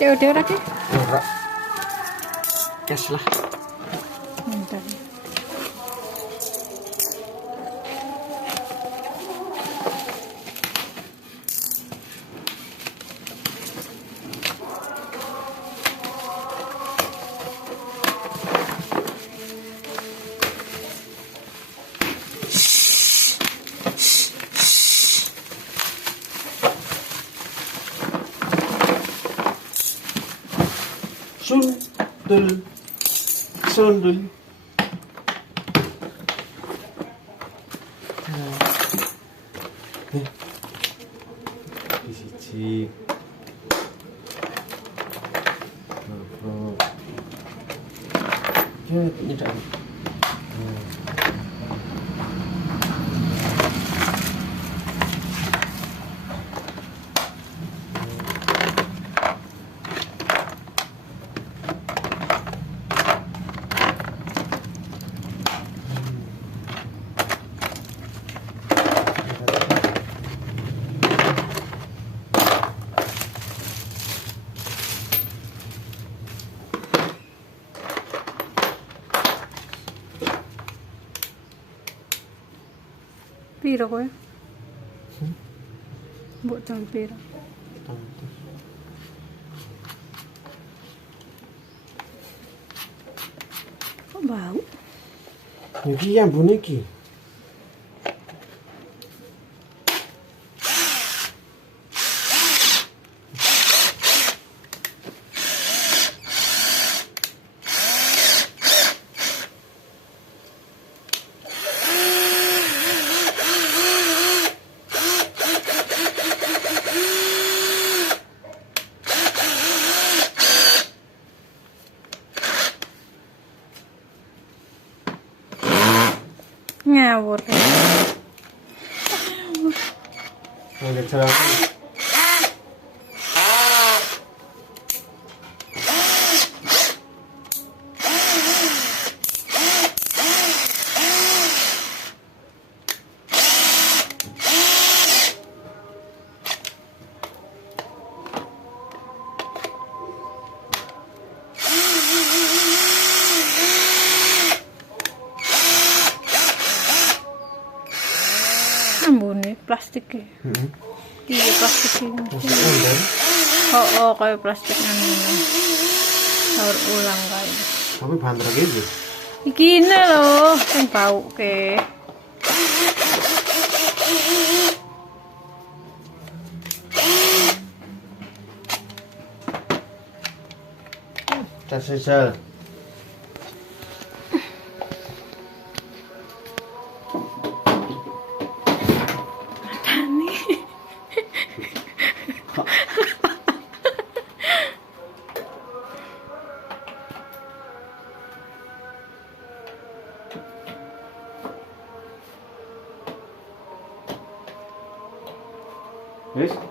COD ora ki? Ora. Cash lah. Bentar. Sundul. Nih. Di siji. Ya, nyedak. Piro kowe? Mbok tol piro? Kok bau? Iki yang bunyi iki. Ngawur. Nggak jalan. Ambune plastik ya. Iya plastik ini. Oh kayak plastik anu. Daur ulang kayak. Tapi bahan gitu. Iki ne lho, sing bau ke. Tas sesal. Yes?